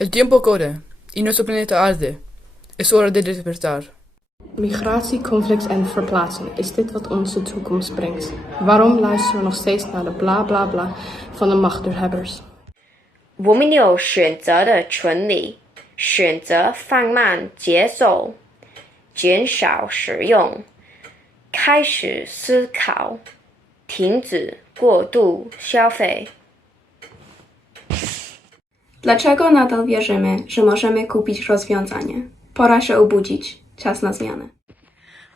El tiempo corre y nuestro planeta arde. Es hora de despertar. Migratie, conflict en verplaatsing, is dit wat onze toekomst brengt? Waarom luisteren we nog steeds naar de bla bla bla van de machthebbers? 我们有选择的权利，选择放慢节奏，减少使用，开始思考，停止过度消费。Dlaczego nadal wierzymy, że możemy kupić rozwiązanie? Pora się obudzić. Czas na zmianę.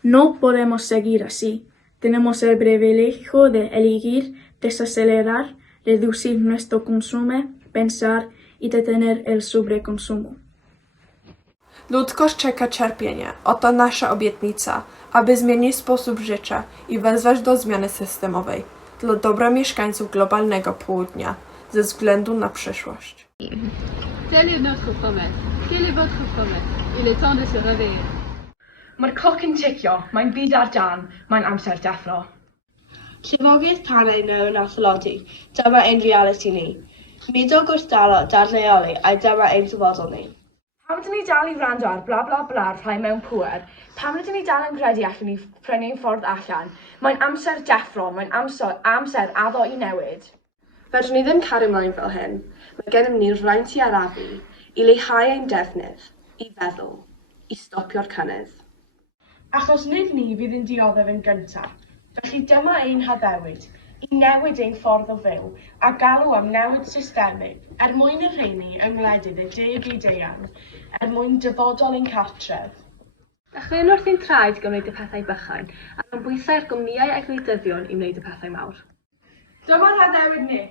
No podemos seguir así. Tenemos el privilegio de elegir, desacelerar, reducir nuestro consumo, pensar y detener el sobreconsumo. Ludzkość czeka cierpienie. Oto nasza obietnica, aby zmienić sposób życia i wezwać do zmiany systemowej dla dobra mieszkańców globalnego południa ze względu na przyszłość. Tel est notre promesse. Quelle est votre promesse? Il est temps de se réveiller. Mae'r cloc yn ticio, mae'n byd ar dan, mae'n amser deffro. Llifogydd panau nhw yn atholodi, dyma ein reality ni. Mudo gwrthdaro, dadleoli, a dyma ein dyfodol ni. Pam ydyn ni dal i wrando ar bla bla bla rhai mewn pŵer? Pam ydyn ni dal yn credu allan ni prynu'n ffordd allan? Mae'n amser deffro, mae'n amser addo i newid. Fedrwn ni ddim cario ymlaen fel hyn. Mae gennym ni'r rhaint i arafu, i leihau ein defnydd, i feddwl, i stopio'r cynnydd. Achos nid ni fydd yn dioddef yn gyntaf, felly dyma ein haddewid, i newid ein ffordd o fyw, a galw am newid systemig, mwyn y rheini yng ngwledydd y deg i deuan, mwyn dyfodol ein cartref. Dechreuwn wrth ein traed gwneud y pethau bychain, ac yn bwysau'r gwmnïau a gwleidyddion i wneud y pethau mawr. Dyma'r haddewid ni.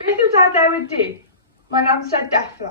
Beth yw haddewid di? Mae'n amser deffro.